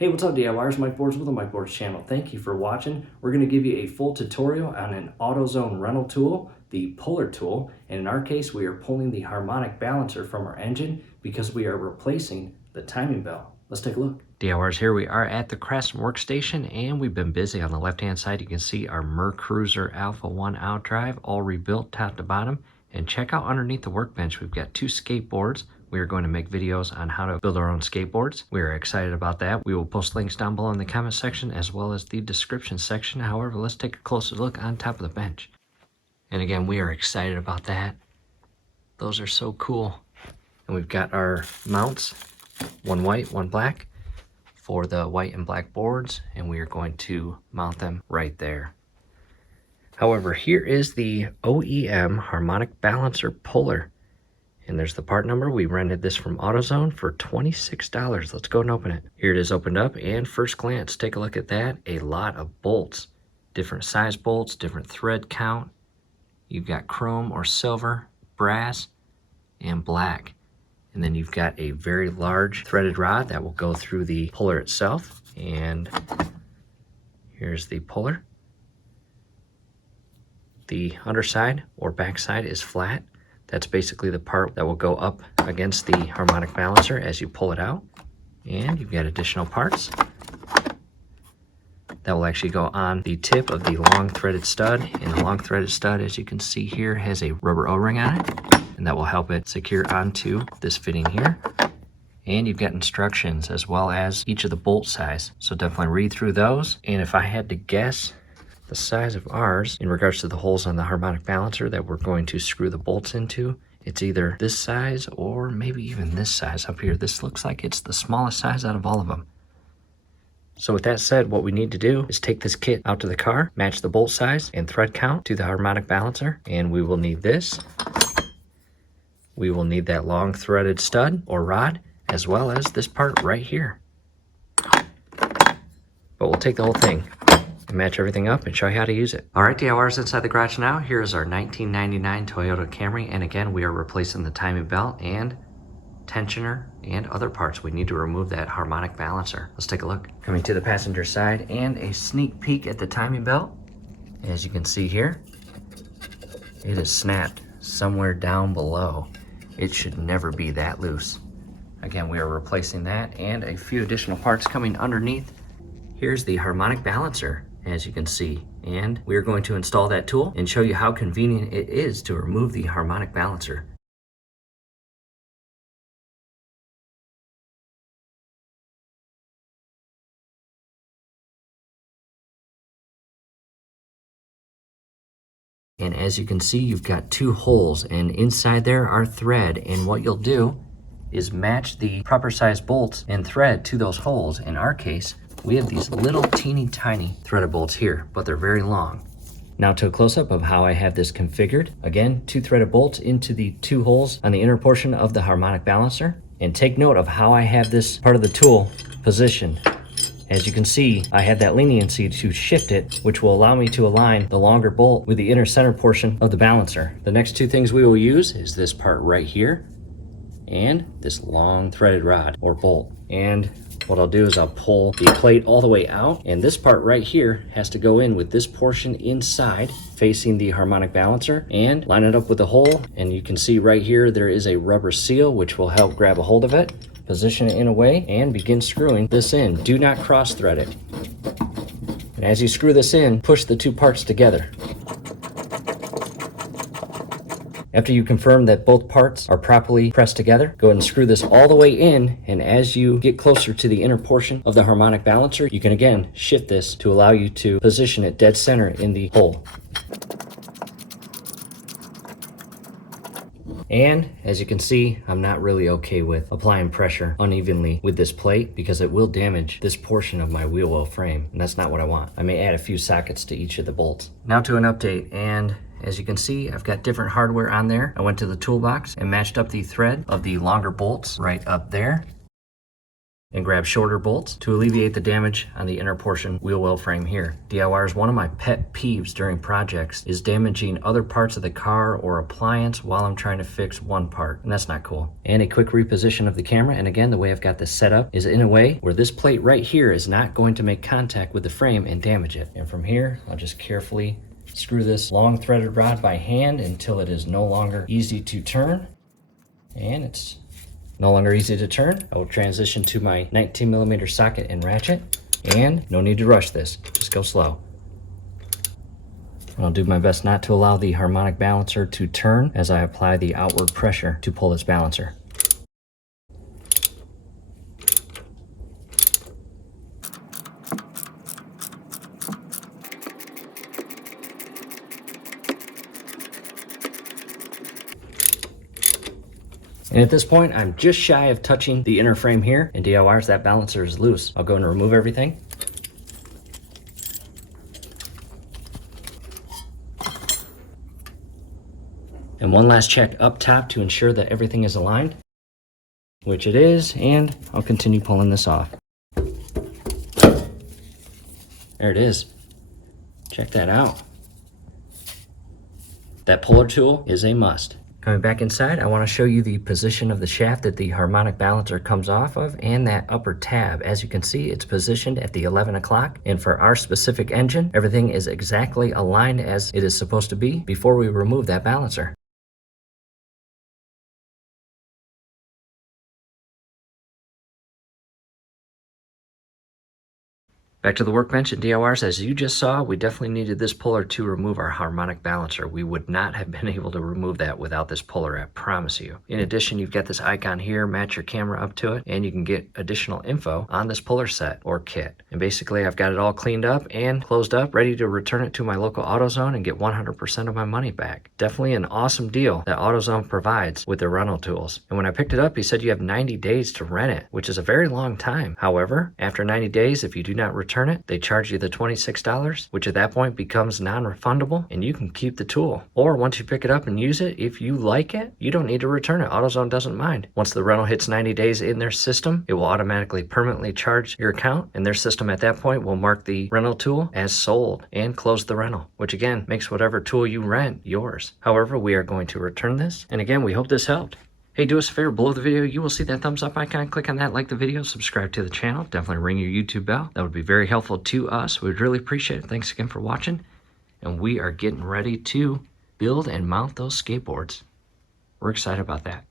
Hey, what's up DIYers? Mike Boards with the Mike Boards channel. Thank you for watching. We're going to give you a full tutorial on an AutoZone rental tool, the puller tool. And in our case, we are pulling the harmonic balancer from our engine because we are replacing the timing belt. Let's take a look. DIYers, here we are at the Craftsman workstation, and we've been busy. On the left-hand side, you can see our Mercruiser Alpha 1 outdrive, all rebuilt top to bottom. And check out underneath the workbench, we've got two skateboards. We are going to make videos on how to build our own skateboards. We are excited about that. We will post links down below in the comment section as well as the description section. However, let's take a closer look on top of the bench. And again, we are excited about that. Those are so cool. And we've got our mounts, one white, one black, for the white and black boards. And we are going to mount them right there. However, here is the OEM Harmonic Balancer puller. And there's the part number. We rented this from AutoZone for $26. Let's go and open it. Here it is opened up, and first glance, take a look at that. A lot of bolts, different size bolts, different thread count. You've got chrome or silver, brass, and black. And then you've got a very large threaded rod that will go through the puller itself. And here's the puller. The underside or backside is flat. That's basically the part that will go up against the harmonic balancer as you pull it out. And you've got additional parts that will actually go on the tip of the long threaded stud. And the long threaded stud, as you can see here, has a rubber O-ring on it. And that will help it secure onto this fitting here. And you've got instructions as well as each of the bolt size. So definitely read through those. And if I had to guess, the size of ours in regards to the holes on the harmonic balancer that we're going to screw the bolts into, it's either this size or maybe even this size up here. This looks like it's the smallest size out of all of them. So with that said, what we need to do is take this kit out to the car, match the bolt size and thread count to the harmonic balancer, and we will need this. We will need that long threaded stud or rod, as well as this part right here. But we'll take the whole thing, match everything up and show you how to use it. All right, DIYers, inside the garage now. Here is our 1999 Toyota Camry. And again, we are replacing the timing belt and tensioner and other parts. We need to remove that harmonic balancer. Let's take a look. Coming to the passenger side and a sneak peek at the timing belt. As you can see here, it is snapped somewhere down below. It should never be that loose. Again, we are replacing that and a few additional parts coming underneath. Here's the harmonic balancer, as you can see, and we're going to install that tool and show you how convenient it is to remove the harmonic balancer. And as you can see, you've got two holes, and inside there are thread, and what you'll do is match the proper size bolts and thread to those holes. In our case, we have these little teeny tiny threaded bolts here, but they're very long. Now to a close-up of how I have this configured. Again, two threaded bolts into the two holes on the inner portion of the harmonic balancer. And take note of how I have this part of the tool positioned. As you can see, I have that leniency to shift it, which will allow me to align the longer bolt with the inner center portion of the balancer. The next two things we will use is this part right here and this long threaded rod or bolt. And what I'll do is I'll pull the plate all the way out, and this part right here has to go in with this portion inside facing the harmonic balancer and line it up with the hole. And you can see right here there is a rubber seal which will help grab a hold of it, position it in a way, and begin screwing this in. Do not cross thread it. And as you screw this in, push the two parts together. After you confirm that both parts are properly pressed together, go ahead and screw this all the way in, and as you get closer to the inner portion of the harmonic balancer, you can again shift this to allow you to position it dead center in the hole. And as you can see, I'm not really okay with applying pressure unevenly with this plate because it will damage this portion of my wheel well frame, and that's not what I want. I may add a few sockets to each of the bolts. Now to an update, and as you can see, I've got different hardware on there. I went to the toolbox and matched up the thread of the longer bolts right up there. and grab shorter bolts to alleviate the damage on the inner portion wheel well frame here. DIYers, one of my pet peeves during projects is damaging other parts of the car or appliance while I'm trying to fix one part, and that's not cool. And a quick reposition of the camera, and again, the way I've got this set up is in a way where this plate right here is not going to make contact with the frame and damage it. And from here, I'll just carefully screw this long threaded rod by hand until it is no longer easy to turn. And it's no longer easy to turn. I will transition to my 19mm socket and ratchet, and no need to rush this, just go slow. I'll do my best not to allow the harmonic balancer to turn as I apply the outward pressure to pull this balancer. And at this point, I'm just shy of touching the inner frame here, and DIYers, that balancer is loose. I'll go and remove everything. And one last check up top to ensure that everything is aligned, which it is, and I'll continue pulling this off. There it is. Check that out. That puller tool is a must. Coming back inside, I want to show you the position of the shaft that the harmonic balancer comes off of and that upper tab. As you can see, it's positioned at the 11 o'clock, and for our specific engine, everything is exactly aligned as it is supposed to be before we remove that balancer. Back to the workbench and DIYers, as you just saw, we definitely needed this puller to remove our harmonic balancer. We would not have been able to remove that without this puller, I promise you. In addition, you've got this icon here, match your camera up to it, and you can get additional info on this puller set or kit. And basically, I've got it all cleaned up and closed up, ready to return it to my local AutoZone and get 100% of my money back. Definitely an awesome deal that AutoZone provides with their rental tools. And when I picked it up, he said you have 90 days to rent it, which is a very long time. However, after 90 days, if you do not return it, they charge you the $26, which at that point becomes non-refundable, and you can keep the tool. Or once you pick it up and use it, if you like it, you don't need to return it. AutoZone doesn't mind. Once the rental hits 90 days in their system, it will automatically permanently charge your account, and their system at that point will mark the rental tool as sold and close the rental, which again makes whatever tool you rent yours. However, we are going to return this, and again, we hope this helped. Hey, do us a favor, below the video, you will see that thumbs up icon. Click on that, like the video, subscribe to the channel. Definitely ring your YouTube bell. That would be very helpful to us. We'd really appreciate it. Thanks again for watching. And we are getting ready to build and mount those skateboards. We're excited about that.